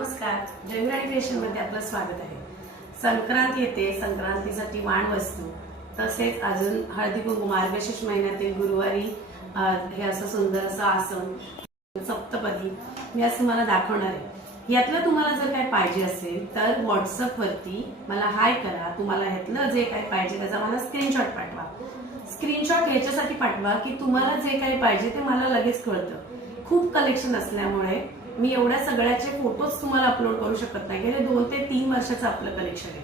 नमस्कार, जयविराणी क्रिएशन मध्ये आपलं स्वागत आहे। संक्रांत येते, संक्रांतीसाठी वाण वस्तू तसेच अजून हळदी कुंकू मार्गशीर्ष महिन्यातील गुरुवारी हे असं सुंदर असं आसन सप्तपदी मी असं मला दाखवणार आहे। यातलं तुम्हाला जर काय पाहिजे असेल तर व्हॉट्सअप वरती मला हाय करा। तुम्हाला यातलं जे काय पाहिजे त्याचा मला स्क्रीनशॉट पाठवा। स्क्रीनशॉट याच्यासाठी पाठवा की तुम्हाला जे काही पाहिजे ते मला लगेच कळतं। खूप कलेक्शन असल्यामुळे मी एवढ्या सगळ्याचे फोटोज तुम्हाला अपलोड करू शकत नाही। गेले 2 ते 3 वर्षाचं आपलं कलेक्शन आहे।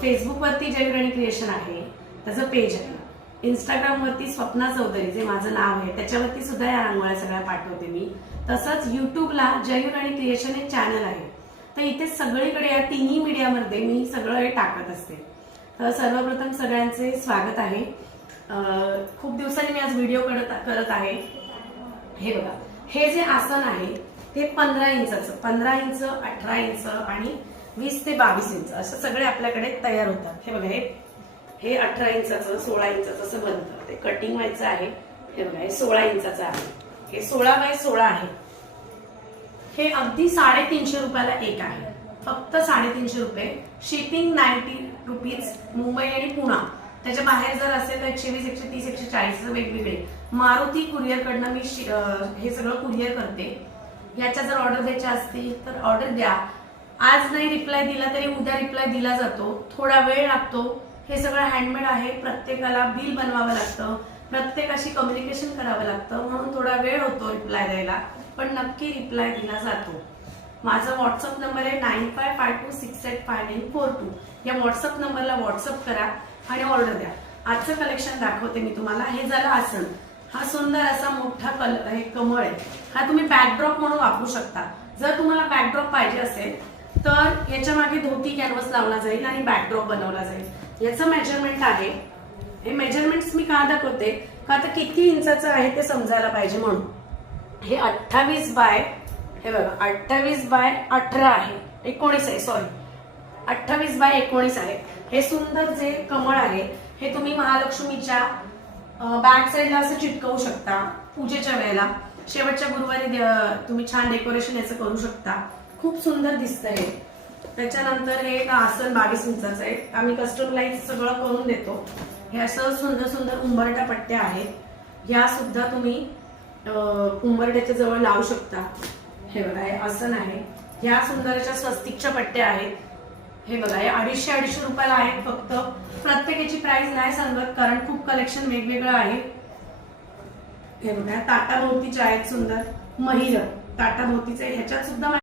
फेसबुक वरती जयविराणी क्रिएशन आहे, त्याचं पेज आहे। इंस्टाग्राम वरती स्वप्ना चौधरी जे माझं नाव आहे त्याच्यावरती सुद्धा या रांगोळ्या सगळ्या पाठवते मी। तसंच युट्यूबला जयविराणी क्रिएशन एक चॅनल आहे, तर इथे सगळीकडे या तिन्ही मीडियामध्ये मी सगळं हे टाकत असते। तर सर्वप्रथम सगळ्यांचे स्वागत आहे। खूप दिवसांनी मी आज व्हिडिओ करत आहे। हे बघा, हे जे आसन आहे ते 15 इंचाचं, 15 इंच, 18 इंच आणि 20 ते 22 इंच असं सगळे आपल्याकडे तयार होतात। हे बघा, हे 18 इंचाचं, 16 इंचाचं असं बनतं। ते कटिंग व्हायचं आहे। हे बघा, हे 16 इंचाचं आहे, हे 16 बाय 16 आहे। हे अगदी 350 रुपयाला एक आहे, फक्त 350 रुपये। शिपिंग 90 रुपीज मुंबई आणि पुणे। त्याच्या बाहेर जर असेल तर 120, 130, 140 वेगवेगळे। मारुती कुरिअर कडनं मी हे सगळं कुरिअर करते। याच्या जर ऑर्डर द्यायच्या असतील तर ऑर्डर द्या। आज नाही रिप्लाय दिला तरी उद्या रिप्लाय दिला जातो, थोडा वेळ लागतो। हे सगळं हँडमेड आहे, प्रत्येकाला बिल बनवावं लागतं, प्रत्येकाशी कम्युनिकेशन करावं लागतं, म्हणून थोडा वेळ होतो रिप्लाय द्यायला, पण नक्की रिप्लाय दिला जातो। माझा व्हॉट्सअप नंबर आहे 9552685942। या व्हॉट्सअप नंबरला व्हॉट्सअप करा आणि ऑर्डर द्या। आजचं कलेक्शन दाखवते मी तुम्हाला। हे झालं आसन। हा सुंदर असा मोठा हे कमळ आहे, हा तुम्ही बॅकड्रॉप म्हणून वापरू शकता। जर तुम्हाला बॅकड्रॉप पाहिजे असेल तर याच्या मागे धोती कॅनव्हास लावला जाईल आणि बॅकड्रॉप बनवला जाईल। याचं मेजरमेंट आहे, हे मेजरमेंट्स मी का दाखवते का आता किती इंचाचं आहे ते समजायला पाहिजे म्हणून। हे 28 बाय, हे बघा 28 बाय 18 आहे, 19 आहे, सॉरी 28 बाय 19 आहे। हे सुंदर जे कमळ आहे हे तुम्ही महालक्ष्मीच्या बॅक साईडला असं चिटकवू शकता। पूजेच्या वेळेला शेवटच्या गुरुवारी तुम्ही छान डेकोरेशन याचं करू शकता, खूप सुंदर दिसतंय। त्याच्यानंतर हे आसन 22 इंचाचं आहे, आम्ही कस्टमाइज सगळं करून देतो। हे असं सुंदर सुंदर उंबरठा पट्ट्या आहेत, ह्या सुद्धा तुम्ही उंबरठ्याच्या जवळ लावू शकता। हे बघा, हे आसन आहे। ह्या सुंदरच्या स्वस्तिकच्या पट्ट्या आहेत। हे बघा, हे 250 रुपयाला आहेत फक्त। प्रत्येकाची प्राइस नाही सांगत कारण खूप कलेक्शन वेगवेगळं आहे। हे बघा, ताटाभोवतीचे आहेत सुंदर महिर ताटाभोवतीचे, ह्याच्यात सुद्धा